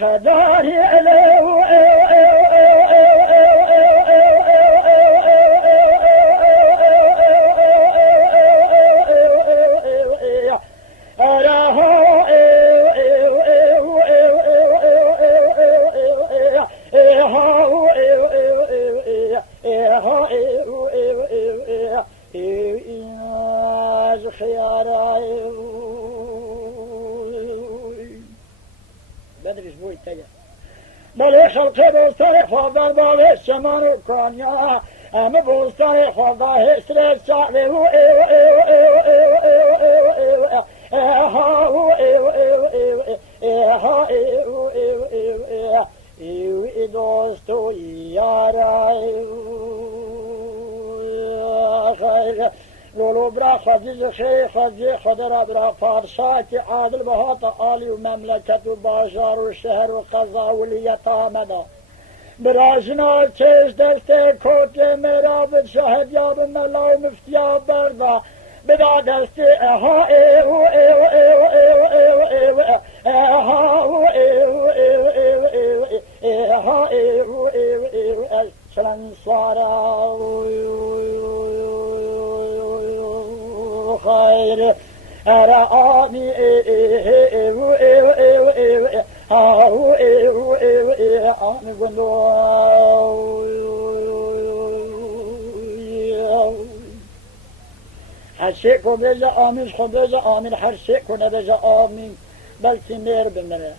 خداری بله خلق بستان خواب در باغ شمان و کانیا همه بستان خواب در حسر شعبه و دوست و یارای خیر لولو برا خزیز خیر خزی خود را برا پادشاهی عادل بهات عالی و مملکت و بازار و شهر و قضا ولیت آمده برا جنا چش دسته کوت میرا به شاهد یا به ملا و مفتیا بردا بدا دسته اها ایو ایو ایو ایو ایو ایو اها ایو ایو ایو ایو اها ایو ایو ایو چلن سوارا خیر ارعانی ایو ایو ایو ایو هاو ایو ایو ایو آن گندو هر شی کو بجا آمین خود بجا آمین هر شی کو نبجا آمین بلکی میر بمنه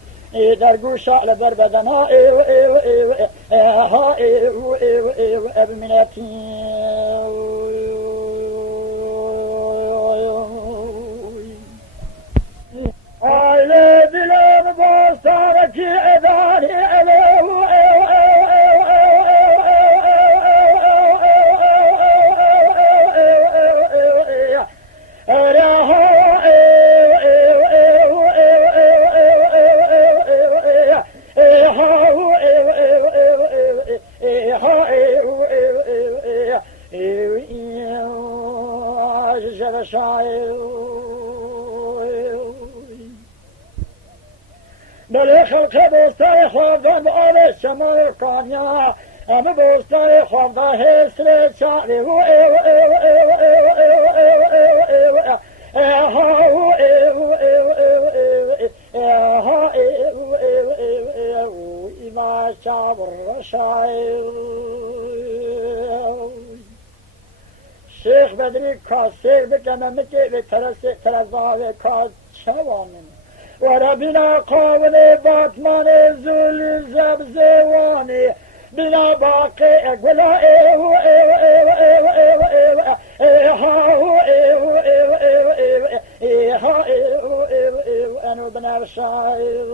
در گوش علی بر بدن ها ایو ایو ایو ها ایو ایو ایو ابمنتی آیله دلم باستارکی ادانی ایو ایو بله خلق بستای خوابدن با آل شمال کانیا همه بستای خوابدن حسر چالی و ایو ایو ایو ایو ایو ایو ایو ایو ایو ایو ایو ایو ایو ایما شابر رشای شیخ بدری کاس شیخ بکنم که به ترزاوه کاس چوانم ورا بنا قاول باتمان زول زبزواني بنا باقي اقولا ايو ايو ايو ايو ايو ايو هاو ايو ايو ايو ايو ها ايو ايو ايو انو بنا بشاير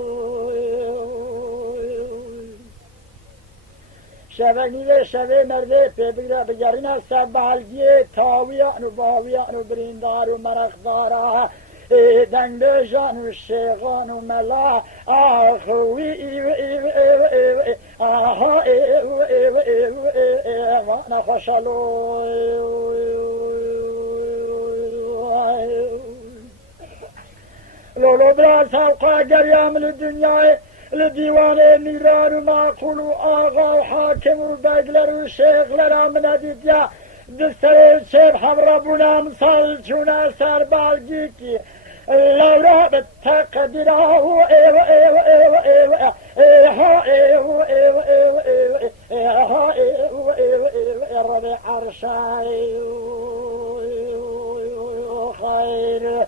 شبنی شبه مرده پیبگره بگرین سر بحلگیه تاویان و باویان و بریندار و مرخدارا دنگ جان و شیغان و ملا آخوی ایو ایو ایو ایو آها ایو ایو ایو ایو وانا خوشالو لولو برا سالقا گریام لدنیای لدیوان میران و معقول و آغا و حاکم و بگلر و شیغلر آمنه دیدیا دستر شیب حمرا بونا مثال چونه سر بالگی کی لورا بالتقدير هو ايوه ايوه ايوه ايوه ايوه ايوه ايوه ايوه ايوه ايوه ايوه ايوه الربيع عرشاي خير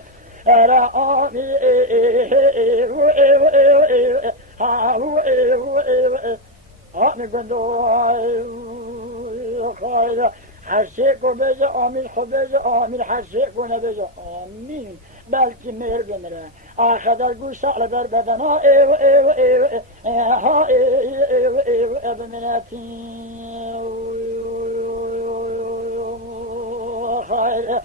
رآني ايوه ايوه ايوه ايوه هاو ايوه ايوه هاني قندوي خير حشيكو بيجا آمين خبيجا آمين حشيكو نبيجا آمين بلکه مهر بمره آخدر گوش على بر بدن ها ایو ایو ایو ها ایو ایو ایو ابمنتی خیر